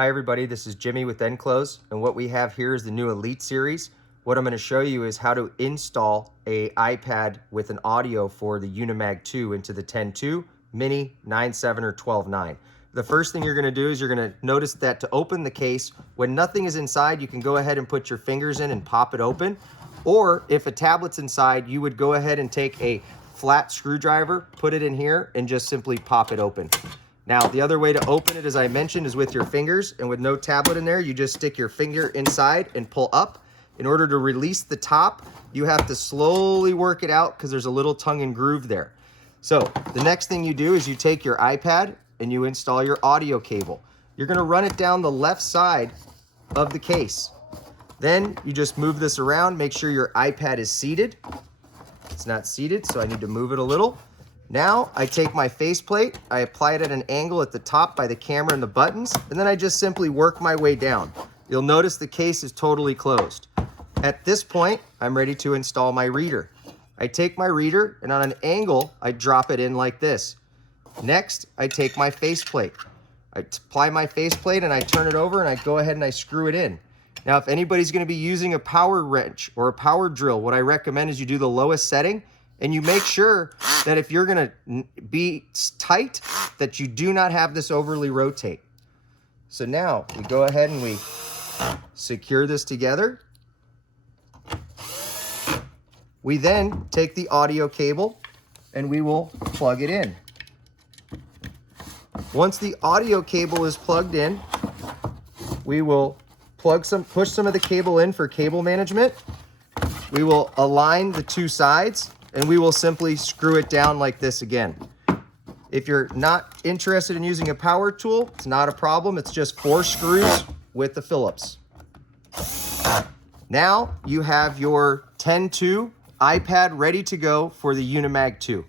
Hi everybody, this is Jimmy with nCLOSE, and what we have here is the new Elite series. What I'm going to show you is how to install a iPad with an audio for the Unimag 2 into the 10.2, Mini, 9.7, or 12.9. The first thing you're going to do is you're going to notice that to open the case, when nothing is inside, you can go ahead and put your fingers in and pop it open. Or if a tablet's inside, you would go ahead and take a flat screwdriver, put it in here, and just simply pop it open. Now, the other way to open it, as I mentioned, is with your fingers, and with no tablet in there, you just stick your finger inside and pull up. In order to release the top, you have to slowly work it out because there's a little tongue and groove there. So the next thing you do is you take your iPad and you install your audio cable. You're going to run it down the left side of the case. Then you just move this around, make sure your iPad is seated. It's not seated, so I need to move it a little. Now I take my faceplate, I apply it at an angle at the top by the camera and the buttons, and then I just simply work my way down. You'll notice the case is totally closed. At this point, I'm ready to install my reader. I take my reader, and on an angle, I drop it in like this. Next, I take my faceplate. I apply my faceplate and I turn it over and I go ahead and I screw it in. Now, if anybody's going to be using a power wrench or a power drill, what I recommend is you do the lowest setting, and you make sure that if you're going to be tight, that you do not have this overly rotate. So now we go ahead and we secure this together. We then take the audio cable and we will plug it in. Once the audio cable is plugged in, we will push some of the cable in for cable management. We will align the two sides, and we will simply screw it down like this again. If you're not interested in using a power tool, it's not a problem. It's just 4 screws with the Phillips. Now you have your 10.2 iPad ready to go for the Unimag 2.